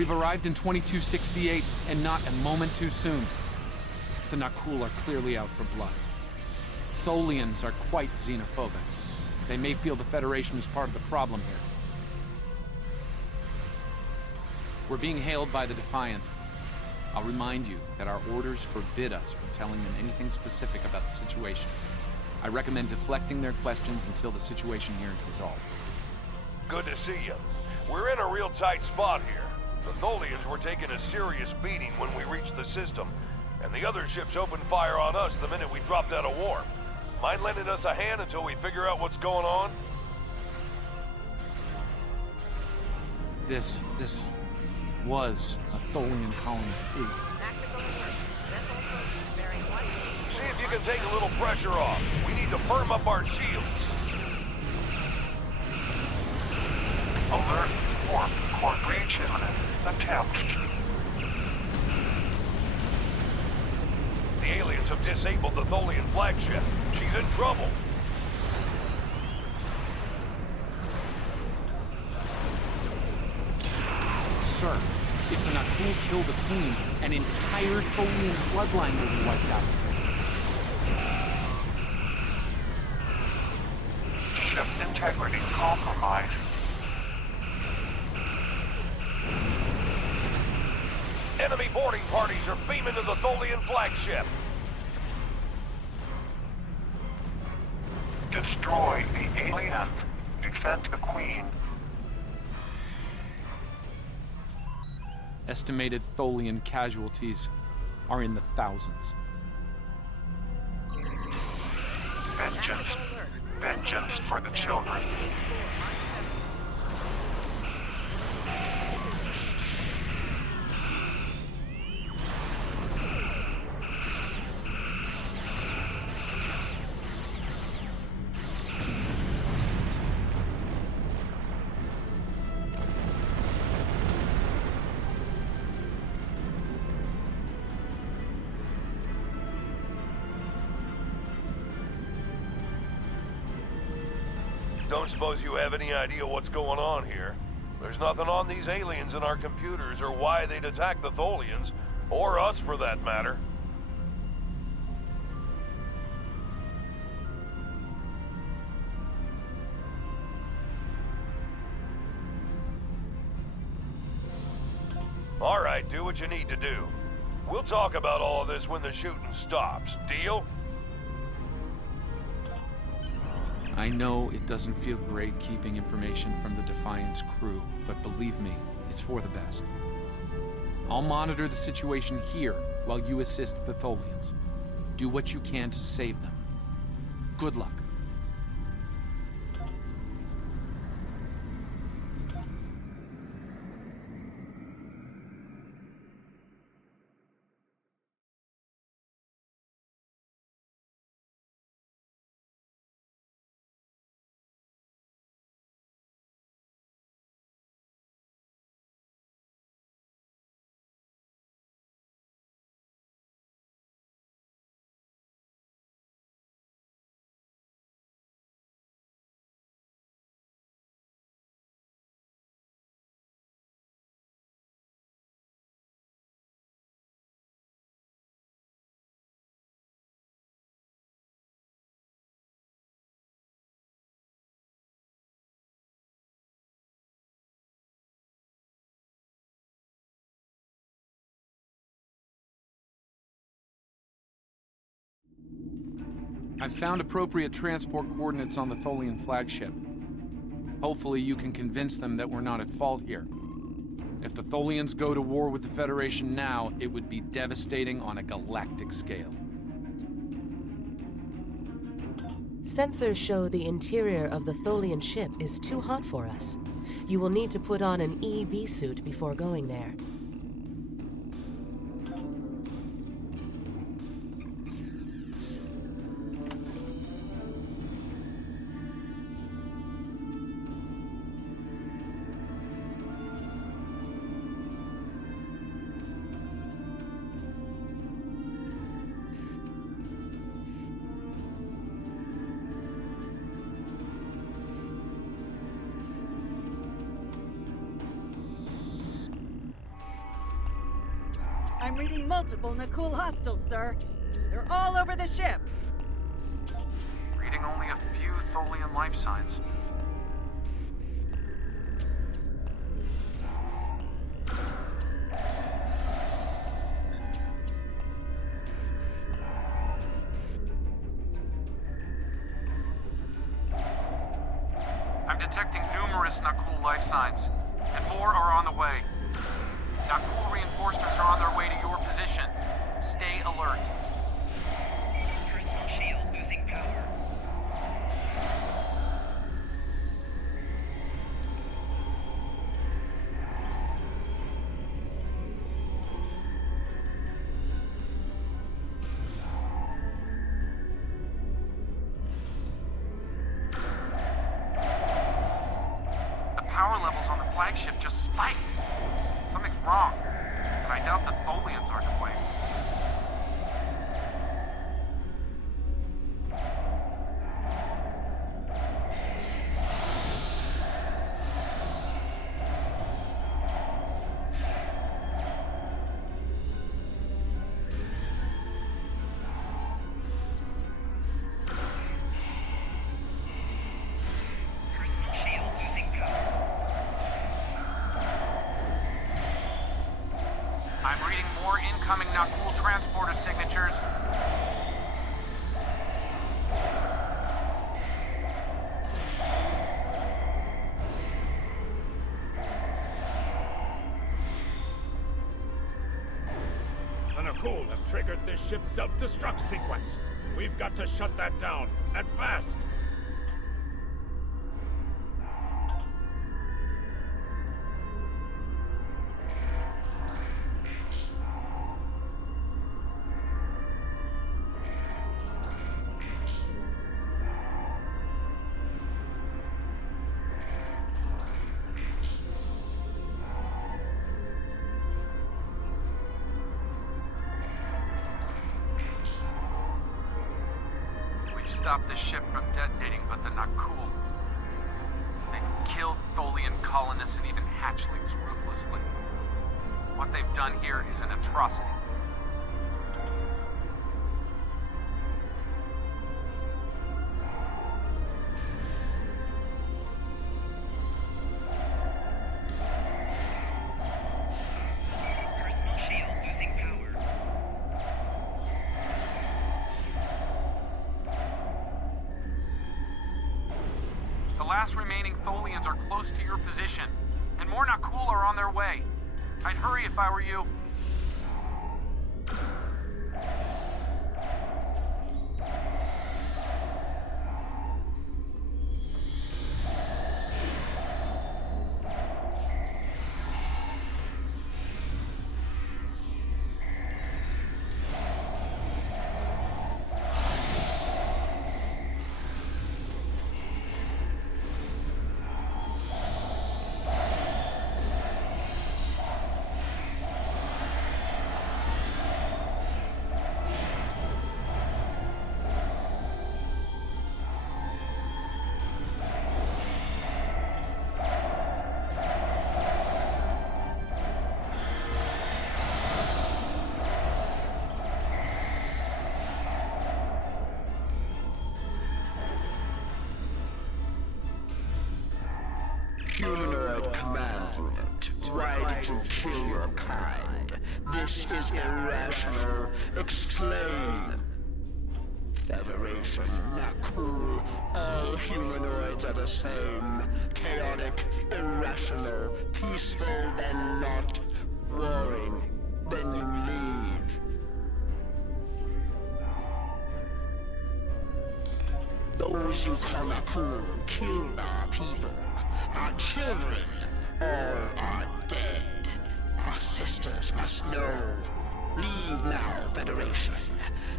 We've arrived in 2268, and not a moment too soon. The Nakul are clearly out for blood. Tholians are quite xenophobic. They may feel the Federation is part of the problem here. We're being hailed by the Defiant. I'll remind you that our orders forbid us from telling them anything specific about the situation. I recommend deflecting their questions until the situation here is resolved. Good to see you. We're in a real tight spot here. The Tholians were taking a serious beating when we reached the system, and the other ships opened fire on us the minute we dropped out of warp. Mind lending us a hand until we figure out what's going on? This was a Tholian colony fleet. See if you can take a little pressure off. We need to firm up our shields. Alert, warp, core breach imminent. Attempt. The aliens have disabled the Tholian flagship. She's in trouble. Sir, if the Nakul kill the Queen, an entire Tholian bloodline will be wiped out. Ship integrity compromised. Enemy boarding parties are beaming to the Tholian flagship. Destroy the aliens. Defend the Queen. Estimated Tholian casualties are in the thousands. Vengeance. Vengeance for the children. Don't suppose you have any idea what's going on here. There's nothing on these aliens in our computers or why they'd attack the Tholians, or us for that matter. All right, do what you need to do. We'll talk about all of this when the shooting stops. Deal? I know it doesn't feel great keeping information from the Defiant's crew, but believe me, it's for the best. I'll monitor the situation here while you assist the Tholians. Do what you can to save them. Good luck. I've found appropriate transport coordinates on the Tholian flagship. Hopefully you can convince them that we're not at fault here. If the Tholians go to war with the Federation now, it would be devastating on a galactic scale. Sensors show the interior of the Tholian ship is too hot for us. You will need to put on an EV suit before going there. reading multiple Nakul hostiles, sir. They're all over the ship. Reading only a few Tholian life signs. I'm detecting numerous Nakul life signs, and more are on the way. Nakul reinforcements are on their way to your position. Stay alert. Personal shield losing power. The power levels on the flagship just spiked. Something's wrong, and I doubt the Tholians are to blame. Personal shield losing power. I'm reading more incoming Nakul transporter signatures. The Nakul have triggered this ship's self-destruct sequence. We've got to shut that down, and fast. We've stopped the ship from detonating, but the Nakul. They've killed Tholian colonists and even hatchlings ruthlessly. What they've done here is an atrocity. Personal shield losing power. The last remaining Tholians are close to your position, and more Nakul are on their way. I'd hurry if I were you. Humanoid command unit. Why did you kill your kind? This is irrational. Explain. Federation, Nakul. All humanoids are the same. Chaotic, irrational, peaceful, then not. Warring, then you leave. Those you call Nakul killed our people. Our children, all are dead. Our sisters must know. Leave now, Federation.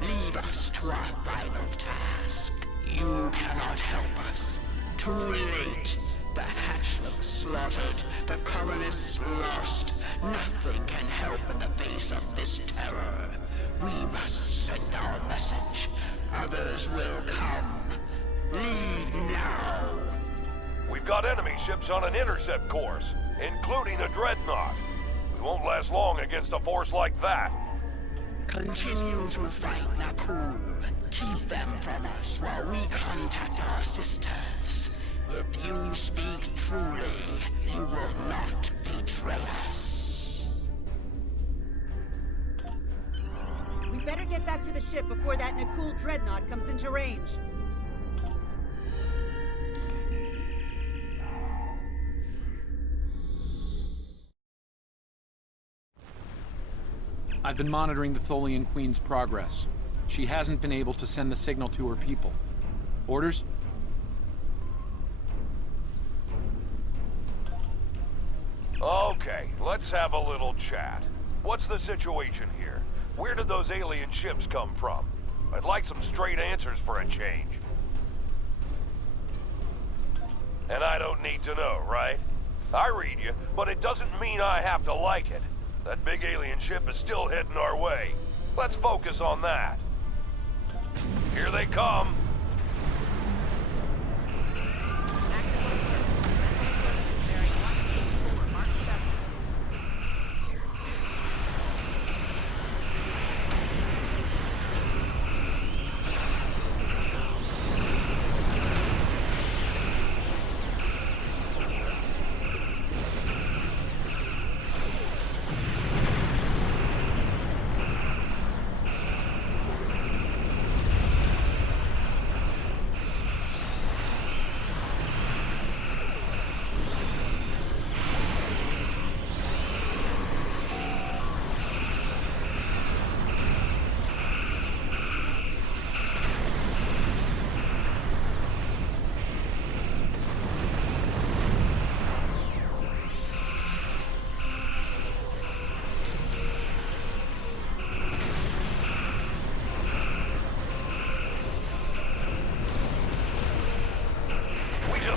Leave us to our final task. You cannot help us. Too late. The hatchlings slaughtered. The colonists lost. Nothing can help in the face of this terror. We must send our message. Others will come. Leave now. We've got enemy ships on an intercept course, including a dreadnought. We won't last long against a force like that. Continue to fight Nakul. Keep them from us while we contact our sisters. If you speak truly, you will not betray us. We better get back to the ship before that Nakul dreadnought comes into range. I've been monitoring the Tholian Queen's progress. She hasn't been able to send the signal to her people. Orders? Okay, let's have a little chat. What's the situation here? Where did those alien ships come from? I'd like some straight answers for a change. And I don't need to know, right? I read you, but it doesn't mean I have to like it. That big alien ship is still heading our way. Let's focus on that. Here they come.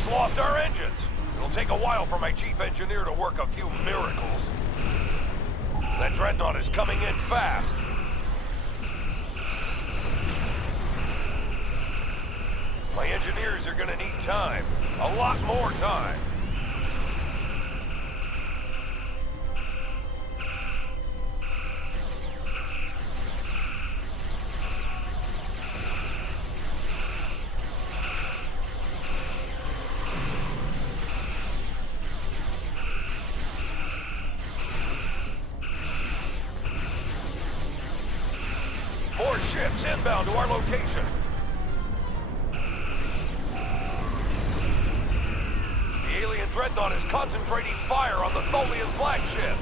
Lost our engines. It'll take a while for my chief engineer to work a few miracles. That dreadnought is coming in fast. My engineers are gonna need time. A lot more time. More ships inbound to our location. The alien dreadnought is concentrating fire on the Tholian flagship.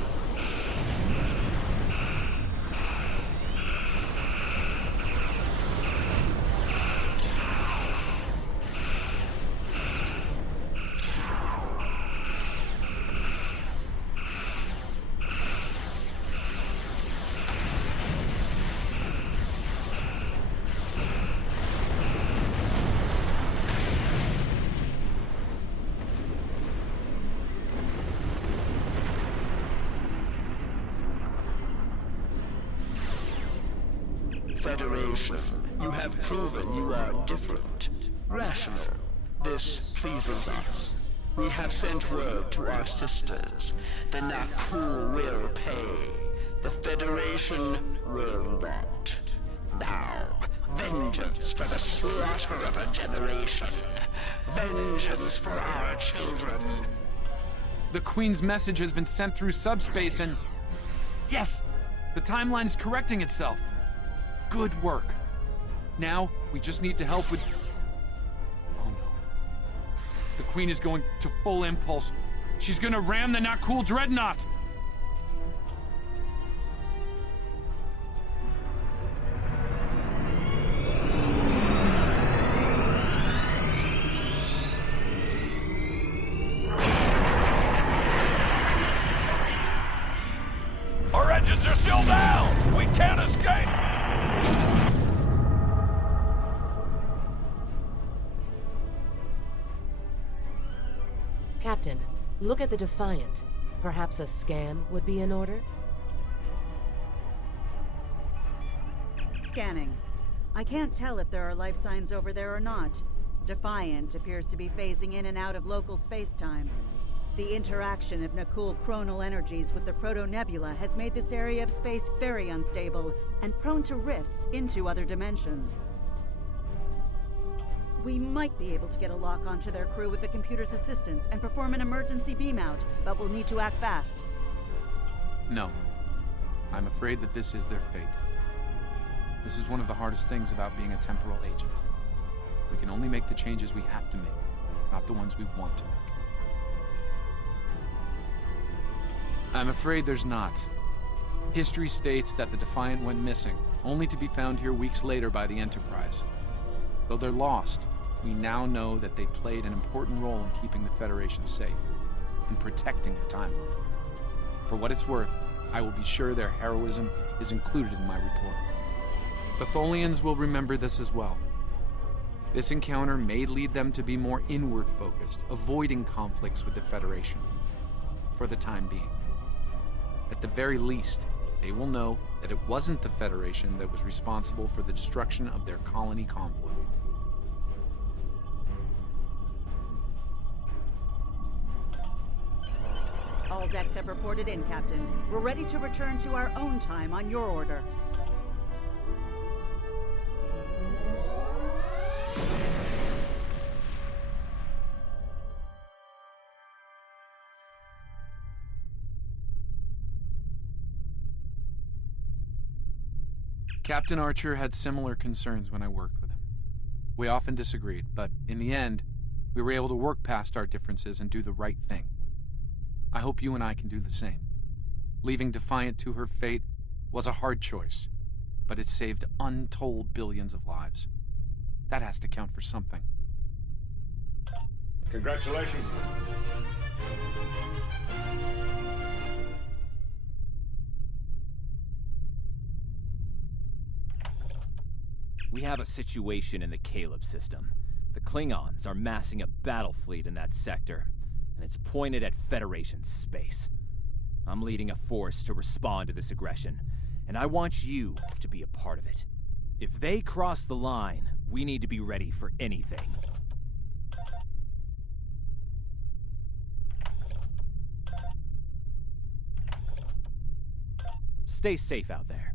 Federation, you have proven you are different, rational. This pleases us. We have sent word to our sisters. The Nakul will pay. The Federation will not. Now, vengeance for the slaughter of a generation. Vengeance for our children. The Queen's message has been sent through subspace and... Yes! The timeline is correcting itself. Good work. Now, we just need to help with... Oh no. The Queen is going to full impulse. She's gonna ram the Nakul dreadnought! Our engines are still down! We can't escape! Captain, look at the Defiant. Perhaps a scan would be in order? Scanning. I can't tell if there are life signs over there or not. Defiant appears to be phasing in and out of local space-time. The interaction of Nakul chronal energies with the proto-nebula has made this area of space very unstable and prone to rifts into other dimensions. We might be able to get a lock onto their crew with the computer's assistance and perform an emergency beam out, but we'll need to act fast. No. I'm afraid that this is their fate. This is one of the hardest things about being a temporal agent. We can only make the changes we have to make, not the ones we want to make. I'm afraid there's not. History states that the Defiant went missing, only to be found here weeks later by the Enterprise. Though they're lost, we now know that they played an important role in keeping the Federation safe, in protecting the timeline. For what it's worth, I will be sure their heroism is included in my report. The Tholians will remember this as well. This encounter may lead them to be more inward-focused, avoiding conflicts with the Federation, for the time being. At the very least, they will know that it wasn't the Federation that was responsible for the destruction of their colony convoy. All decks have reported in, Captain. We're ready to return to our own time on your order. Captain Archer had similar concerns when I worked with him. We often disagreed, but in the end, we were able to work past our differences and do the right thing. I hope you and I can do the same. Leaving Defiant to her fate was a hard choice, but it saved untold billions of lives. That has to count for something. Congratulations. We have a situation in the Caleb system. The Klingons are massing a battle fleet in that sector, and it's pointed at Federation space. I'm leading a force to respond to this aggression, and I want you to be a part of it. If they cross the line, we need to be ready for anything. Stay safe out there.